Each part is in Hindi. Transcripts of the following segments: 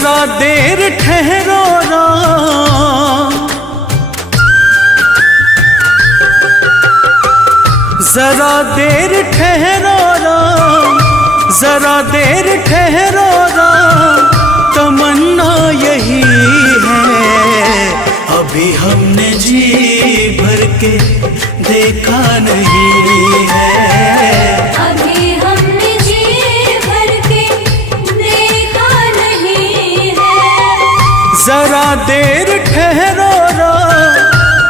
जरा देर ठहरो राम, जरा देर ठहरो राम, जरा देर ठहरो राम, तमन्ना यही है। अभी हमने जी भर के देखा नहीं है, अभी हमने जी भर के देखा नहीं है। जरा देर ठहरो राम,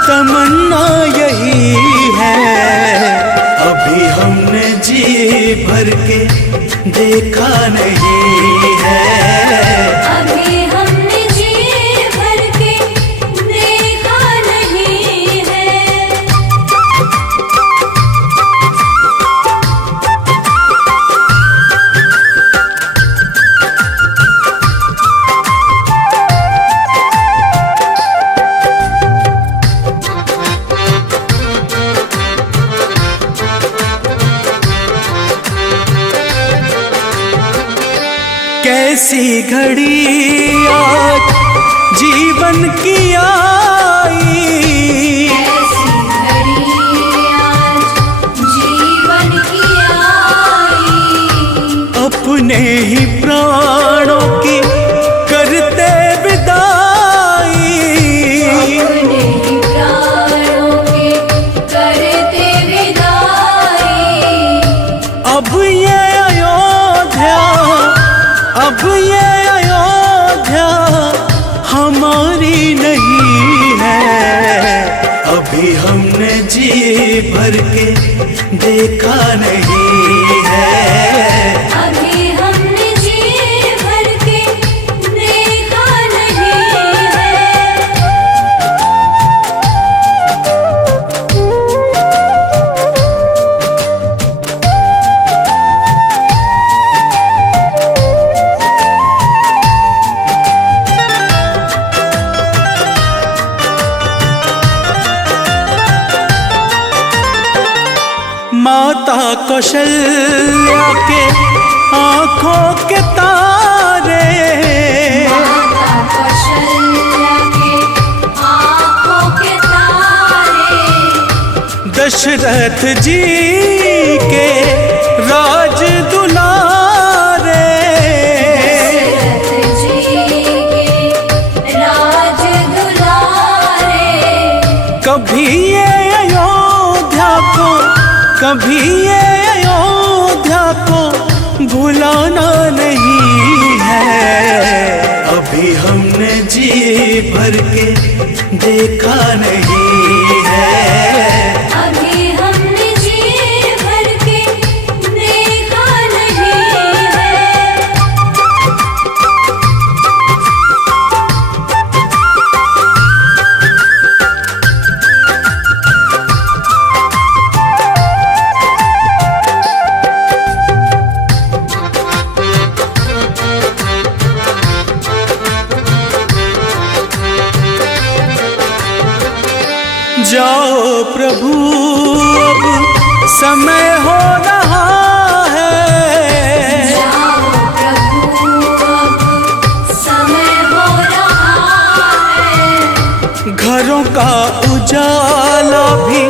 तमन्ना यही है। अभी हमने जी भर के देखा नहीं है, अभी हमने जी भर के देखा नहीं है। कैसी घड़ी आज जीवन की आई, ऐसी घड़ी आज जीवन की आई, अपने ही प्राणों की करते विदाई। अपने ही प्राणों की करते विदाई। अब ये अयोध्या, अब ये अयोध्या हमारी नहीं है। अभी हमने जी भर के देखा नहीं है, अभी हमने जी भर के देखा नहीं है। माता कौशल्या के आंखों के तारे, माता कौशल्या के आँखों के तारे, दशरथ जी के राज दुलारे। दशरथ जी के राज दुलारे। कभी ये अयोध्या को, कभी ये अयोध्या को भुलाना नहीं है। अभी हमने जी भर के देखा नहीं है, अभी हमने जी भर के देखा नहीं है। जाओ प्रभु अब समय हो रहा है, जाओ प्रभु अब समय हो रहा है। घरों का उजाला भी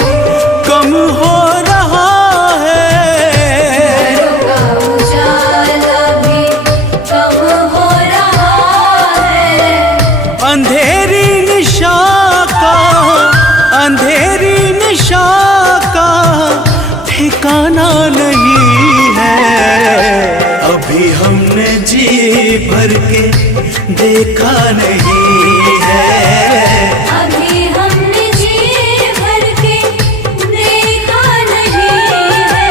कम हो रहा है। घरों का उजाला भी कम हो रहा है। अंधेरी निशा का, अंधेरी निशा का ठिकाना नहीं है। अभी हमने जी भर के देखा नहीं है, अभी हमने जी भर के देखा नहीं है।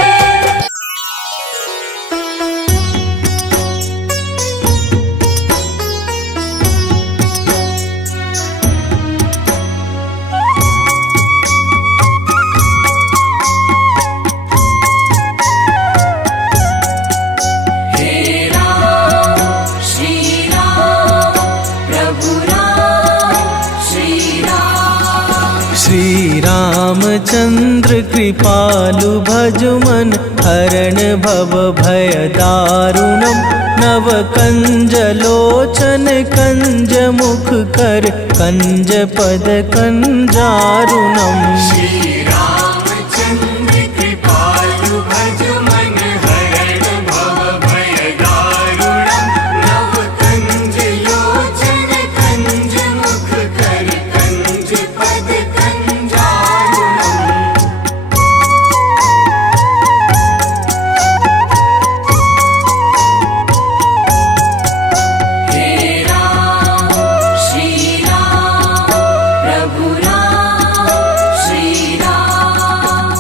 हे राम श्री राम प्रभु राम कृपालु भज मन हरण भव भय दारुणम नव कंज लोचन कंज मुख कर कंज पद कंजारुणम श्री रामचंद्र कृपालु भज मन हरण भव भय दारुणम नव कंज लोचन कंज मुख कर कंज पद कंजारुणम हे राम श्री राम प्रभु राम श्री राम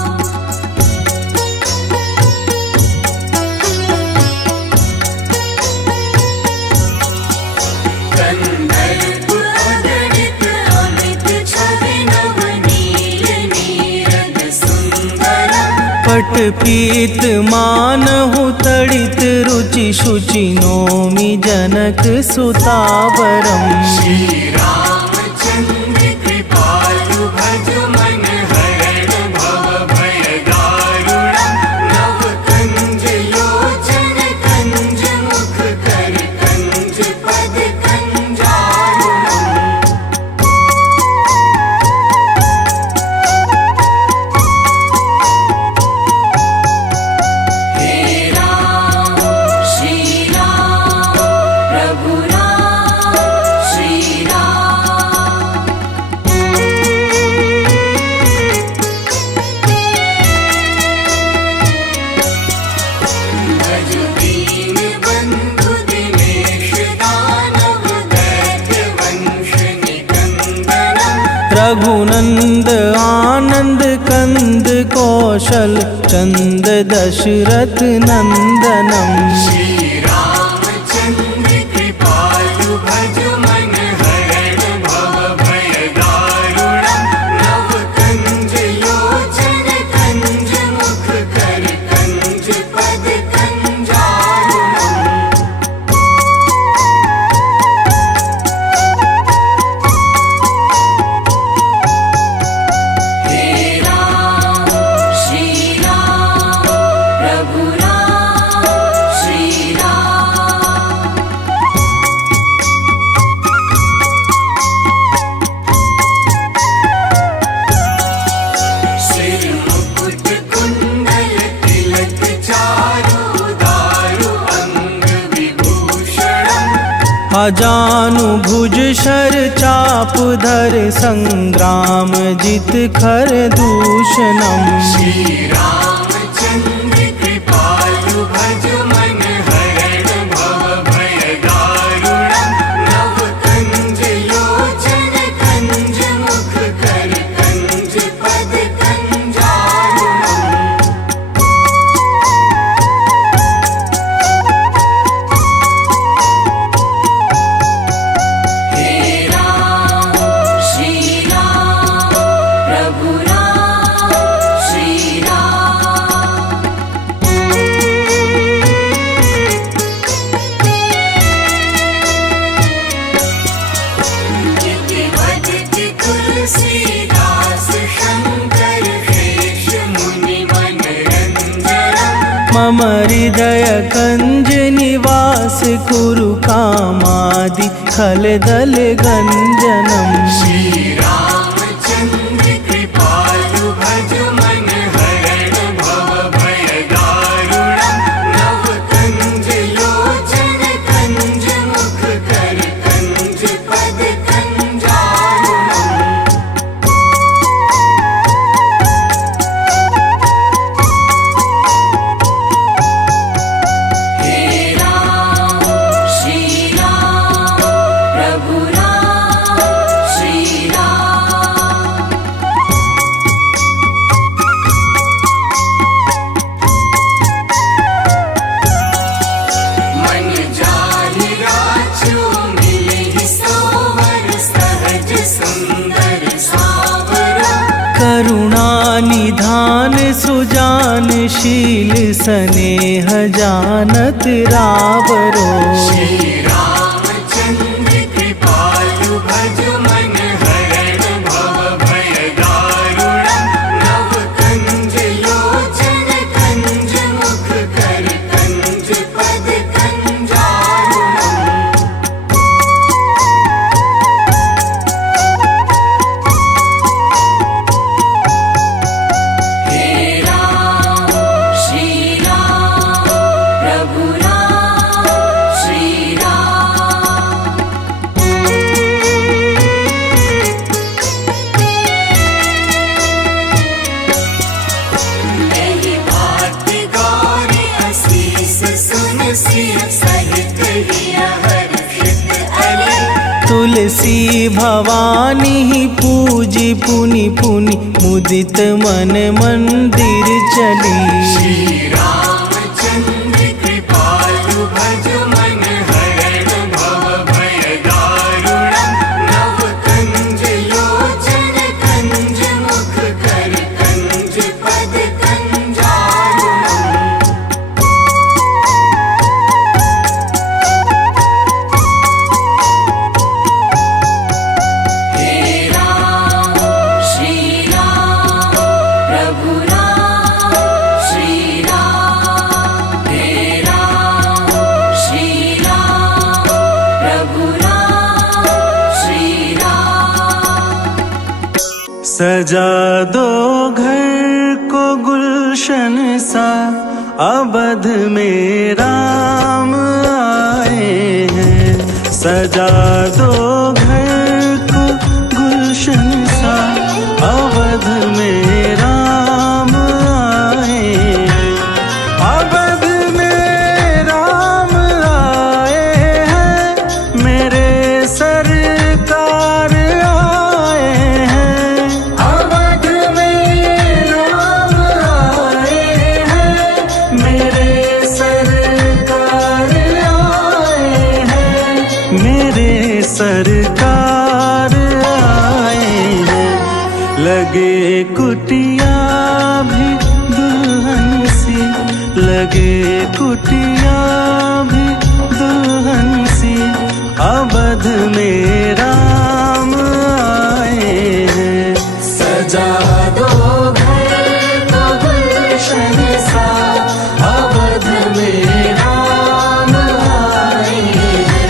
कंदर्प अगणित अमित छवि नवनील नीरद सुंदरम पट पीत मानहु तड़ित रुचि शुचि नोमि जनक सुतावरम श्री रामचंद्र कृपालु भज मन हरण भव भय दारुणम नव कंज लोचन कंज मुख कर कंज पद कंजारुणम हे राम श्री राम प्रभु राम श्री राम भज दीन बंधु दिनेश दानव दैत्य वंश निकंदनम रघुनंद आनंद कंद कौशल चंद दशरथ नंदनम श्री रामचंद्र कृपालु भज मन हरण भव भय दारुणम नव कंज लोचन कंज मुख कर कंज पद कंजारुणम हे राम श्री राम प्रभु राम श्री राम सिर मुकुट कुंडल तिलक चारु दारु अंग विभूषणम अजानु भुज शर चाप धर संग्राम जित खर दूषणम श्री रामचंद्र कृपालु भज मन हरण भव भय दारुणम नव कंज लोचन कंज मुख कर कंज पद कंजारुणम हे राम श्री राम प्रभु राम श्री राम इति वदति तुलसीदास शंकर शेष मुनि मनरंजनम मम हृदय कंज निवास कुरु कामादि खल दल गंजनम श्री रामचंद्र कृपालु भज मन हरण भव भय दारुणम नव कंज लोचन कंज मुख कर कंज पद कंजारुणम हे राम श्री राम प्रभु राम श्री राम मन जाहि राजो मिलहि सोवर सहज सुंदर सावरा करुणा निधान सुजान शील स्नेह जानत रावरो श्री रामचंद्र कृपालु भज मन हरण भव भय दारुणम नव कंज तुलसी भवानी पूजी पुनि पुनि मुदित मन मंदिर चली। श्री रामचंद्र कृपालु भज मन हरण भव भय दारुणम्। नव कंज लोचन कंज मुख कर कंज पद कंजारुणम्। हे राम श्री राम प्रभु राम श्री राम। हे राम श्री राम प्रभु राम श्री राम। सजा दो घर को गुलशन सा, अवध में राम आए हैं। सजा दो घर को गुलशन सा, अवध में राम आए हैं। अवध में राम आए हैं, मेरे सरकार आए हैं। अवध में राम आए हैं, मेरे सरकार आए हैं। मेरे सरकार आए हैं। लगे कुटिया भी दुल्हन सी, लगे कुटिया भी दुल्हन सी, अवध में राम आए हैं। सजा दो घर को गुलशन सा, अवध में राम आए हैं।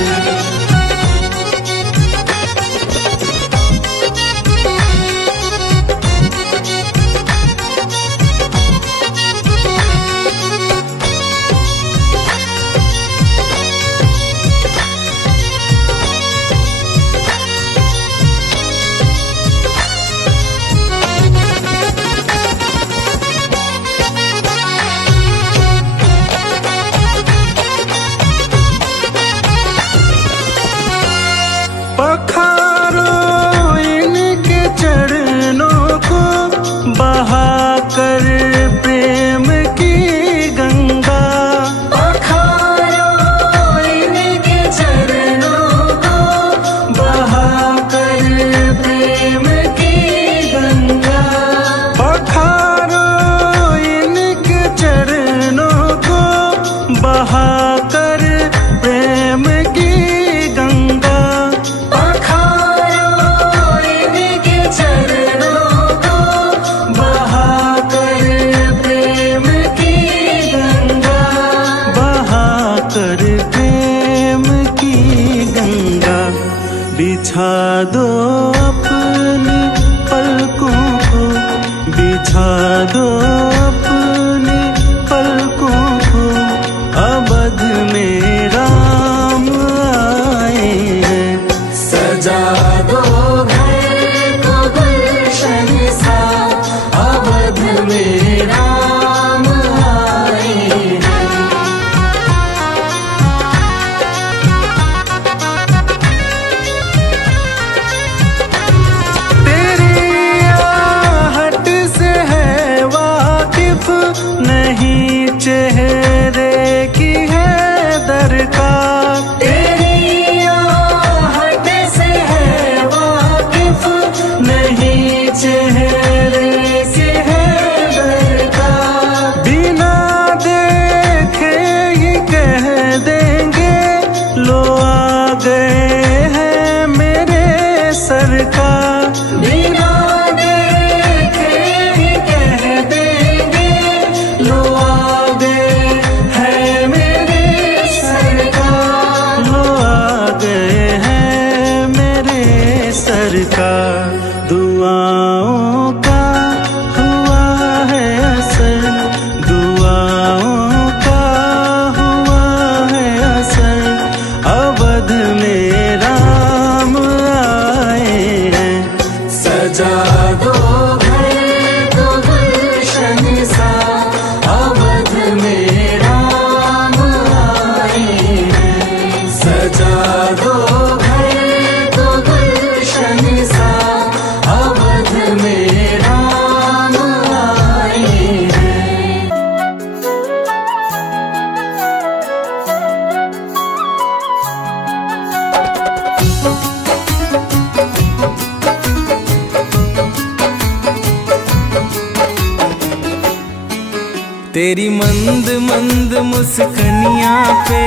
तेरी मंद मंद मुस्कनिया पे,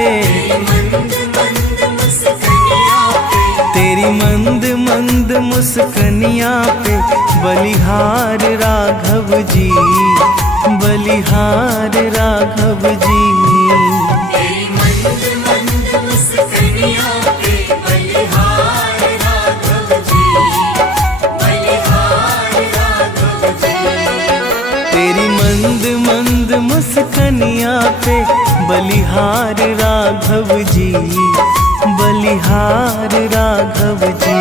मंद मंद मुस्कनिया पे, तेरी मंद मंद मुस्कनिया पे बलिहार राघव जी, बलिहार राघव जी। तेरी मंद मंद मुस्कनिया पे बलिहार राघव जी, बलिहार राघव जी। तेरी मंद मंद मुस्कनिया पे बलिहार राघव जी, बलिहार राघव जी।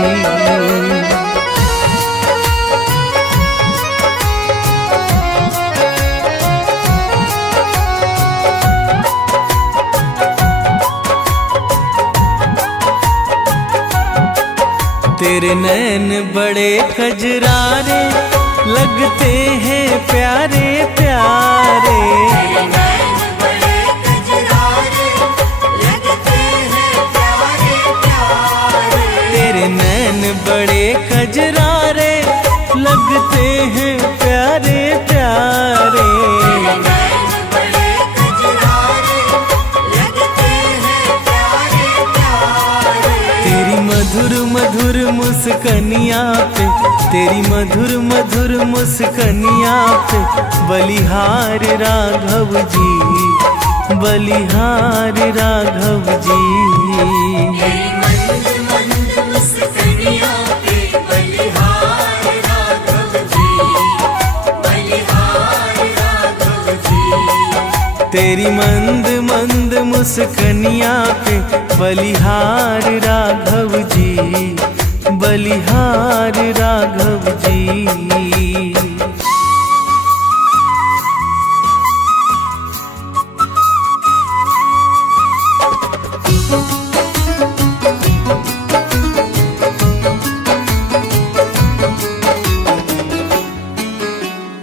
तेरे नैन बड़े कजरारे लगते हैं प्यारे प्यारे, तेरे नैन बड़े कजरारे लगते हैं प्यारे प्यारे। तेरे नैन बड़े कजरारे लगते हैं प्यारे प्यारे। तेरे नैन बड़े कजरारे लगते हैं प्यारे प्यारे। तेरी मधुर मधुर मुस्कनिया पे, तेरी मधुर मधुर मुस्कनिया पे बलिहार राघव जी, बलिहार राघव जी। तेरी मंद मंद मुस्कनिया पे बलिहार राघव जी, बलिहार राघव जी। तेरी मंद मंद मुस्कनिया पे बलिहार राघव जी, बलिहार राघव जी।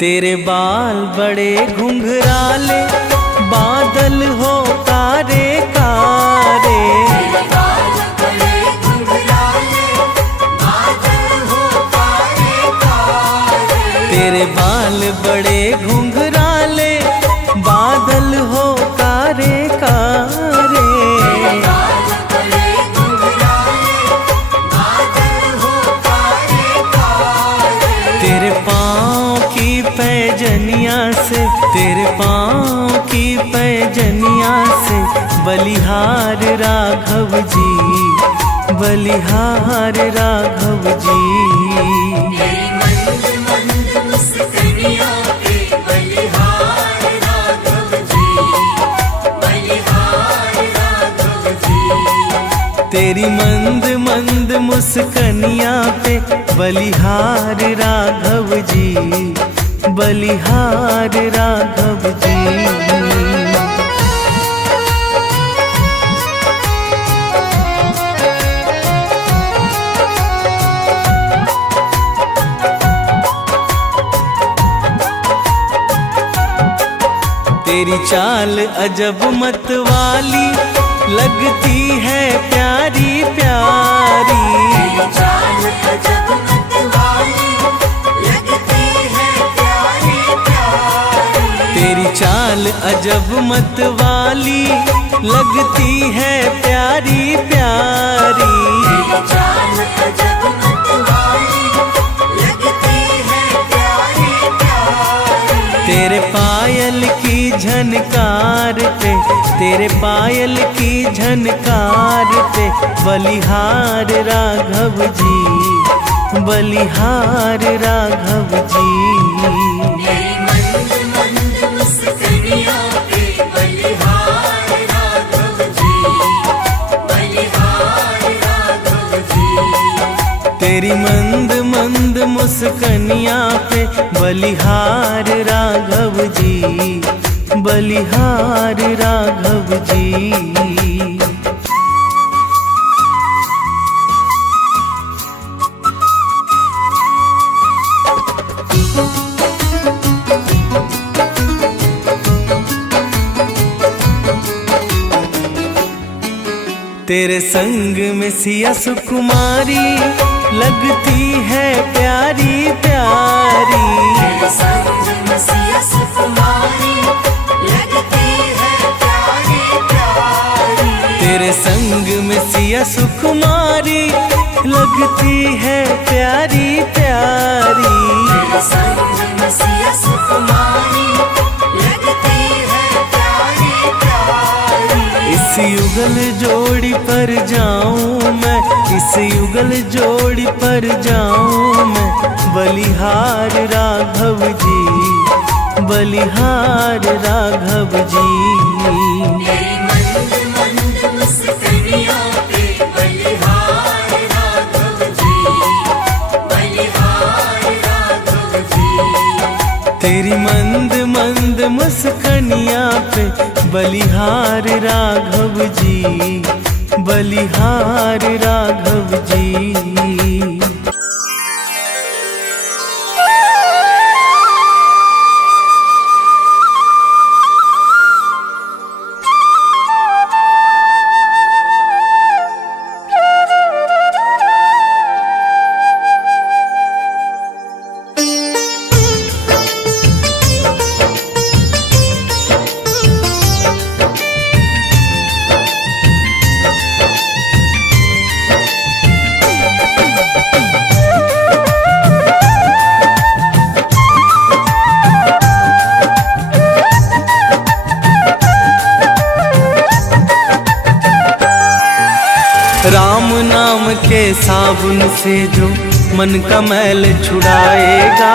तेरे बाल बड़े घुंघराले बादल हो कारे कारे, तेरे बाल बड़े घुंघराले बादल हो कारे कारे। तेरे बाल बड़े घुंघराले बादल हो कारे कारे। तेरे बाल बड़े घुंघराले बादल हो कारे कारे। तेरे पाँव की पैजनिया से, तेरे पाँव की पैजनिया से बलिहार राघव जी, बलिहार राघव जी। तेरी मंद मंद मुस्कनिया पे बलिहार राघव जी, बलिहार राघव जी। तेरी मंद मंद मुस्कनिया पे बलिहार राघव जी, बलिहार राघव जी। तेरी चाल अजब मतवाली लगती है प्यारी प्यारी, तेरी चाल अजब मतवाली लगती है प्यारी प्यारी। तेरी चाल अजब मतवाली लगती है प्यारी प्यारी। तेरी चाल अजब मतवाली लगती है प्यारी प्यारी। तेरे पायल की झनकार पे, तेरे पायल की झनकार पे बलिहार राघव जी, बलिहार राघव जी। तेरी मंद मंद मुस्कनिया पे बलिहार राघव जी, बलिहार राघव जी। तेरी मंद मंद मुस्कनिया पे बलिहार राघव जी, बलिहार राघव जी। तेरे संग में सिया सुकुमारी लगती है प्यारी प्यारी। तेरे संग में सिया सुकुमारी मैया सुकुमारी लगती है प्यारी प्यारी। तेरे संग मसीहा सुकुमारी लगती है प्यारी प्यारी। इस युगल जोड़ी पर जाऊं मैं, इस युगल जोड़ी पर जाऊं मैं, बलिहार राघव जी, बलिहार राघव जी। तेरी मंद मंद मुस्कानियों पे बलिहार राघव जी, बलिहार राघव जी। तेरी मंद मंद मुस्कानियाँ पे बलिहार राघव जी, बलिहार राघव जी। राम नाम के साबुन से जो मन का मैल छुड़ाएगा,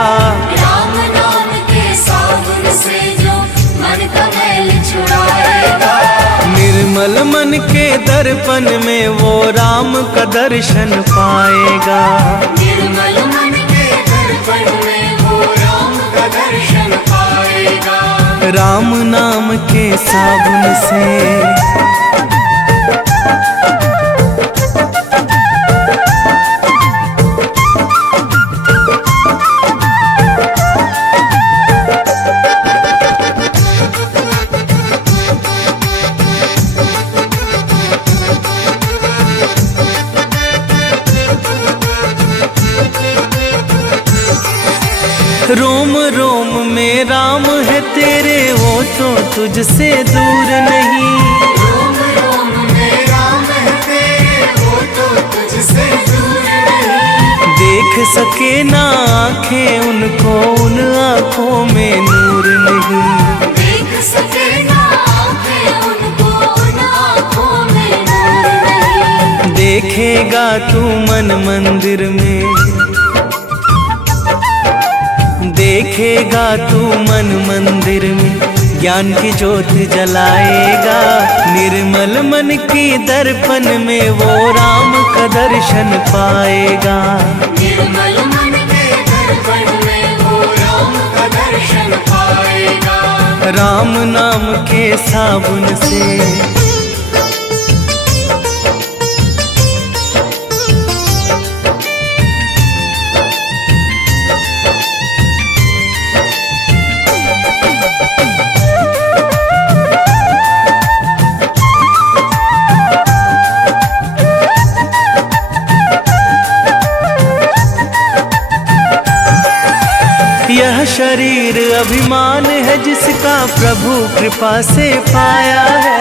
राम नाम के साबुन से जो मन का मैल छुड़ाएगा। निर्मल मन के दर्पण में वो राम का दर्शन पाएगा। निर्मल मन के दर्पण में वो राम का दर्शन पाएगा। राम नाम के साबुन से रोम रोम में राम है तेरे, वो तो तुझसे दूर नहीं। रोम रोम में राम है तेरे, वो तो तुझसे दूर नहीं। देख सके ना आँखें उनको, उन आँखों में नूर नहीं। देख सके ना आँखें उनको, उन आँखों में नूर नहीं। देखेगा तू मन मंदिर में, देखेगा तू मन मंदिर में, ज्ञान की ज्योत जलाएगा। निर्मल मन की दर्पण में वो राम का दर्शन पाएगा। निर्मल मन के दर्पण में वो राम का दर्शन पाएगा। राम नाम के साबुन से यह शरीर अभिमान है जिसका प्रभु कृपा से पाया है।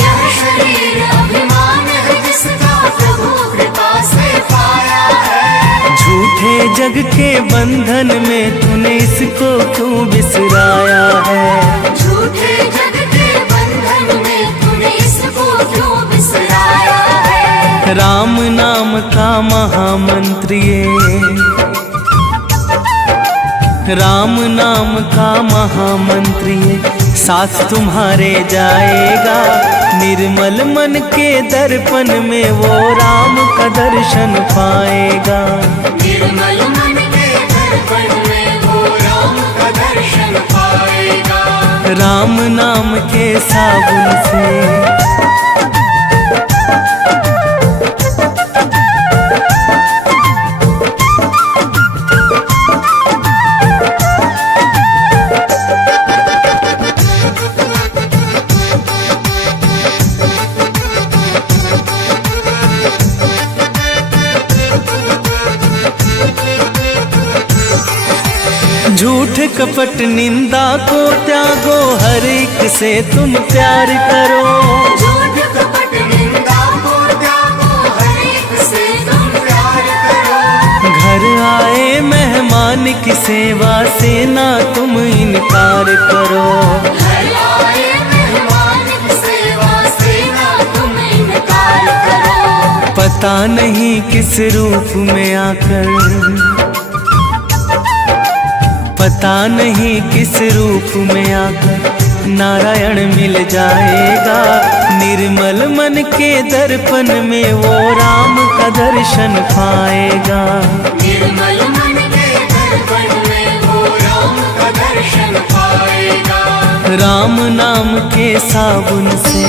यह शरीर अभिमान है जिसका प्रभु कृपा से पाया है। झूठे जग के बंधन में तूने इसको क्यों बिसराया है। झूठे जग के बंधन में तूने इसको क्यों बिसराया है। राम नाम का महामंत्र ये, राम नाम का महामंत्र ये साथ तुम्हारे जाएगा। निर्मल मन के दर्पण में वो राम का दर्शन पाएगा। निर्मल मन के दर्पण में वो राम का दर्शन पाएगा। राम नाम के साबुन से झूठ कपट निंदा को त्यागो, हर एक से तुम प्यार करो। झूठ कपट निंदा को त्यागो, भगवान की सेवा से ना तुम इनकार करो। घर आए मेहमान की सेवा से ना तुम इनकार करो। पता नहीं किस रूप में आकर, पता नहीं किस रूप में आकर नारायण मिल जाएगा। निर्मल मन के दर्पण में वो राम का दर्शन पाएगा। निर्मल मन के दर्पण में वो राम का दर्शन पाएगा। राम नाम के साबुन से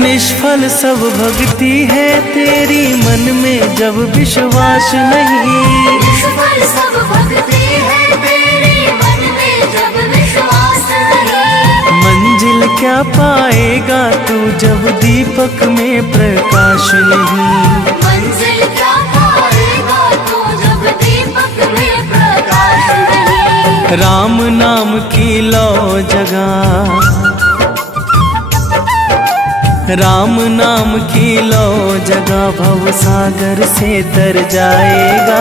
निष्फल सब भक्ति है तेरी, मन में जब विश्वास नहीं। निष्फल सब भक्ति है तेरी, मन में जब विश्वास नहीं। मंजिल क्या पाएगा तू जब दीपक में प्रकाश नहीं। मंजिल क्या पाएगा तू जब दीपक में प्रकाश नहीं। राम नाम की लो जगह, राम नाम की लो जगह भव सागर से तर जाएगा।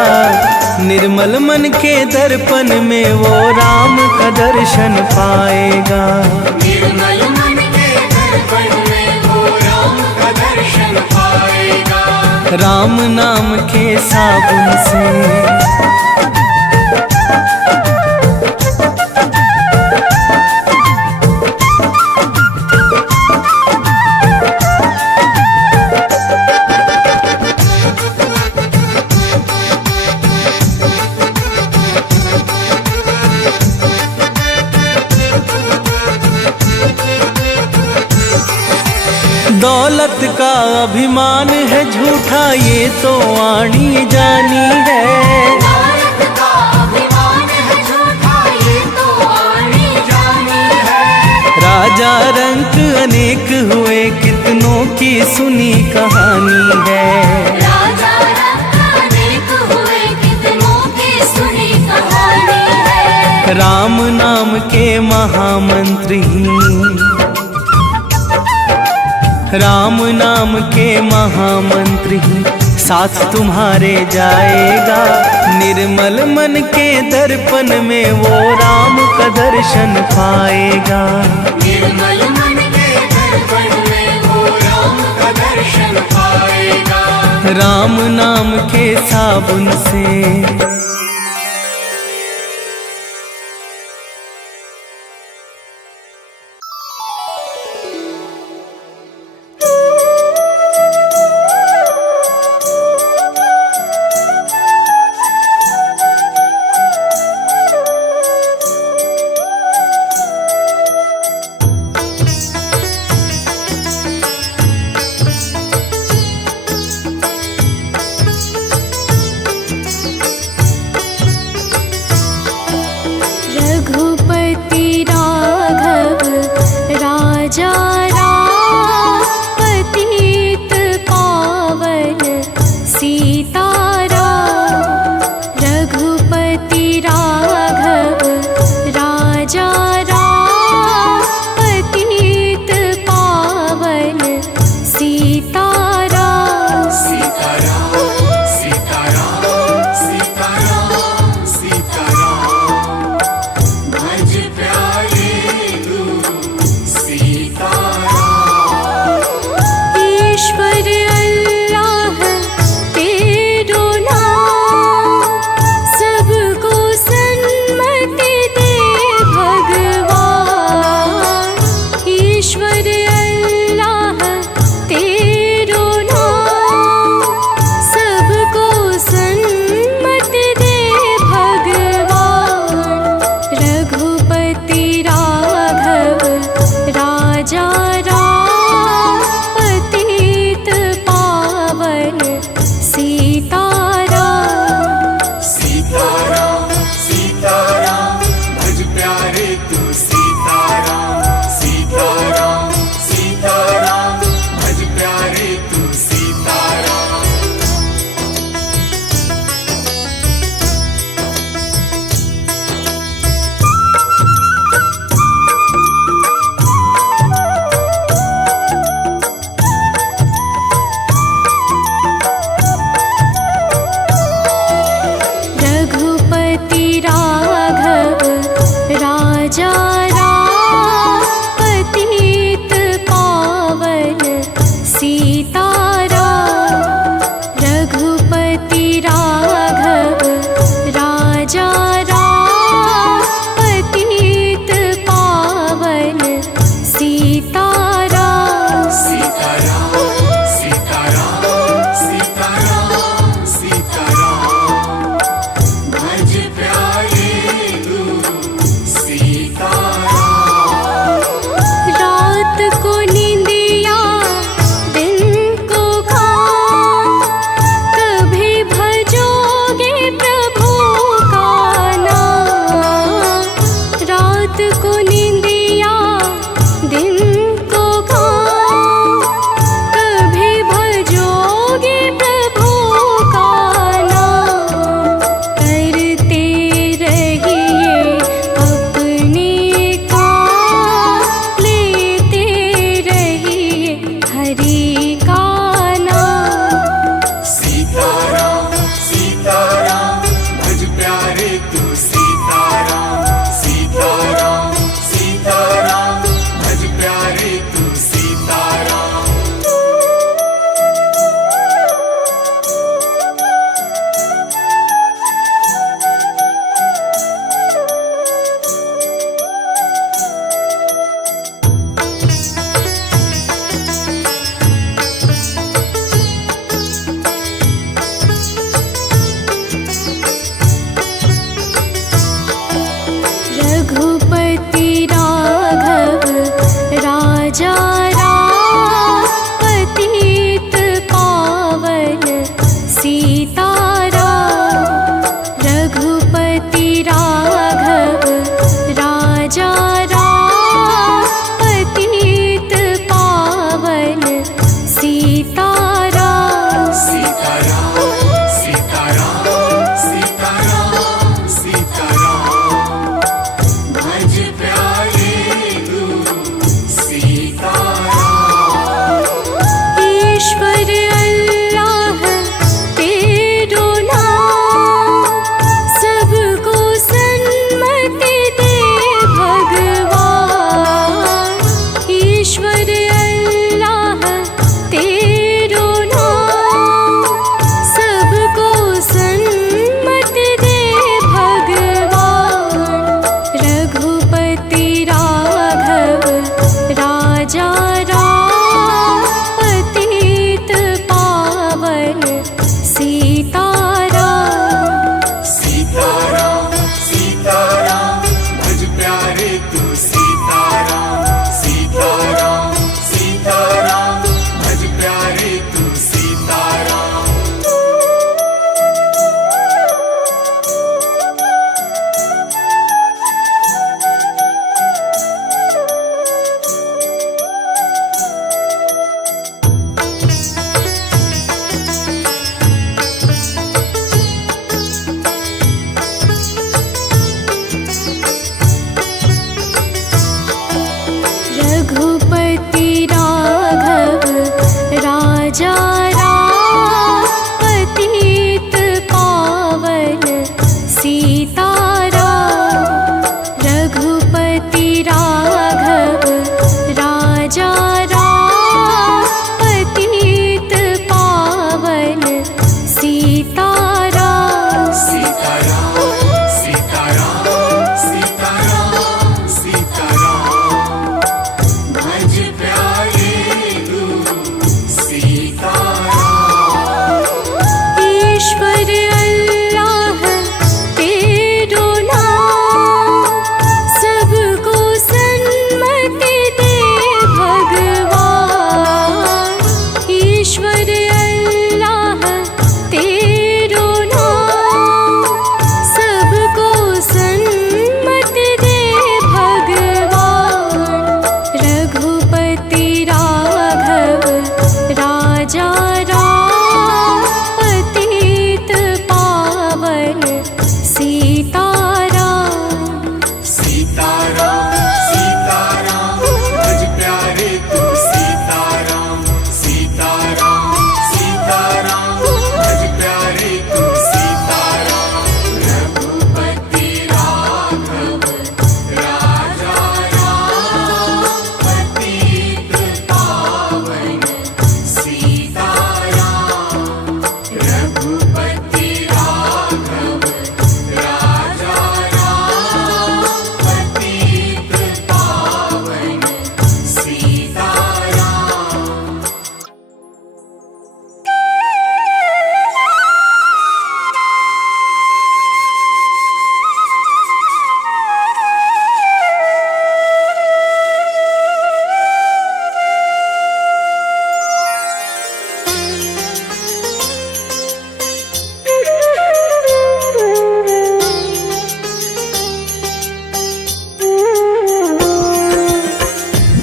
निर्मल मन के दर्पण में वो राम का दर्शन पाएगा। निर्मल मन के दर्पण में वो राम का दर्शन पाएगा। राम नाम के साबुन से दौलत का अभिमान है झूठा, ये तो आनी जानी है। दौलत का अभिमान है झूठा, ये तो आनी जानी है। राजा रंक अनेक हुए, कितनों की सुनी कहानी है। राजा रंक अनेक हुए, कितनों की सुनी कहानी है। राम नाम के महामंत्र ही, राम नाम के महामंत्र ही साथ तुम्हारे जाएगा। निर्मल मन के दर्पण में वो राम का दर्शन पाएगा। निर्मल मन के दर्पण में वो राम का दर्शन पाएगा। राम नाम के साबुन से सीताराम सीताराम सीताराम सीताराम सीताराम भज प्यारे तू सीताराम। ईश्वर अल्लाह तेरो नाम सबको सन्मति दे भगवान। ईश्वर अल्लाह तेरो नाम सबको सन्मति दे भगवान। रघुपति राघव राजा राम पतित पावन सीताराम। सीताराम सीताराम भज प्यारे तू सीताराम। सीताराम सीताराम भज प्यारे तू सीताराम। रघुपति राघव राजा राम पतित पावन सीताराम। रघुपति राघव राजा राम पतित पावन सीताराम।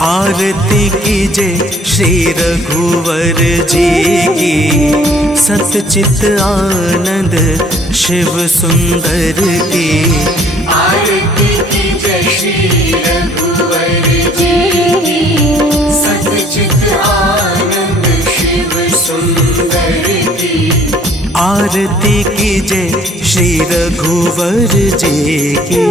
आरती कीजिए श्री रघुवर जी की, सतचित आनंद शिव सुंदर की। आरती की जय श्री रघुवर जी की, सतचित आनंद शिव सुंदर की। आरती कीजिए श्री रघुवर जी की।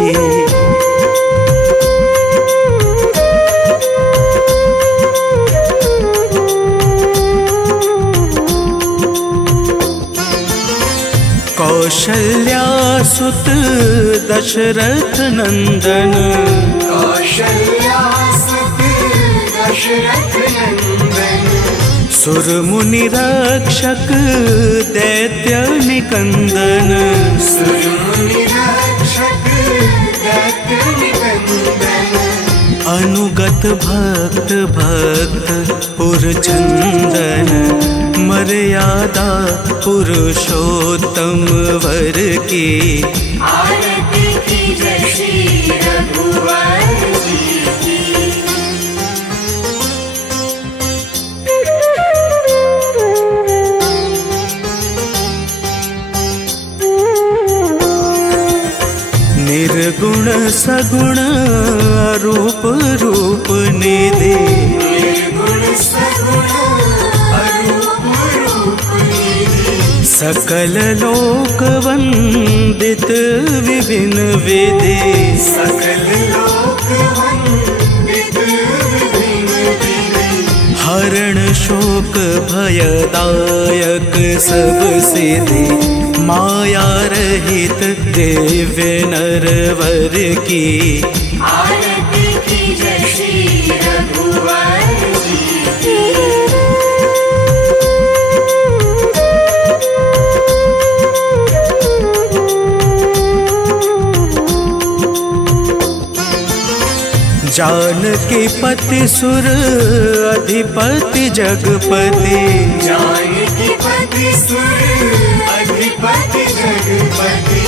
कौशल्या सुत दशरथ नंदन, कौशल्या सुत दशरथ नंदन। सुर मुनि रक्षक दैत्य निकंदन। सुर मुनि रक्षक दैत्य निकंदन। अनुगत भक्त भक्त पुरचंदन, मर्यादा पुरुषोत्तम वर की। आरती की जय श्री रघुवर जी की। निर्गुण सगुण रूप रूप निधि, निर्गुण सगुण अरूप रूप निधि। सकल लोक वंदित विभिन्न विधि। सकल लोक वंदित विभिन्न विधि। हरण शोक भयदायक सब सिद्धि, माया रहित दिव्य नरवर की। आरती की जय श्री रघुवर जी की। जानकी पति सुर अधिपति जगपति, जानकी पति सुर अधिपति जगपति।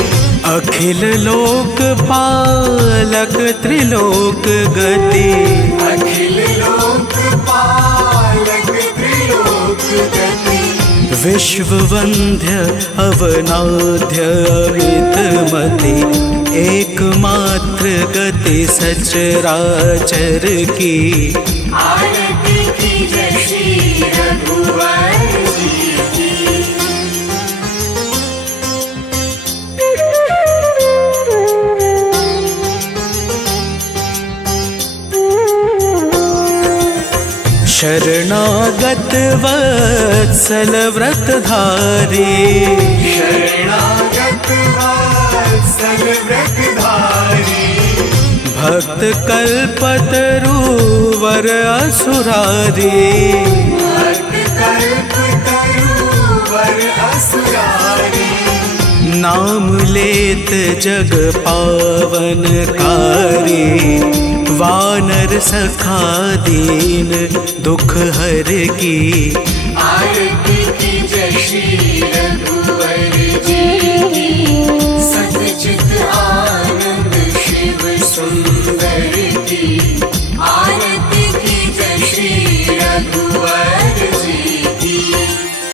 अखिल लोक पालक त्रिलोक गति। अखिल लोक पालक त्रिलोक गति। विश्व वंद्य अवनाद्य अमित मति, एकमात्र गति सचराचर की। आरती की जय श्री रघुवर जी की। शरणागत वत्सल व्रतधारी, शरणागत वत्सल व्रतधारी। भक्त कल्पतरुवर असुरारी, भक्त कल्पतरुवर असुरारी। नाम लेत जग पावनकारी, वानर सखा दीन दुख हर की। आर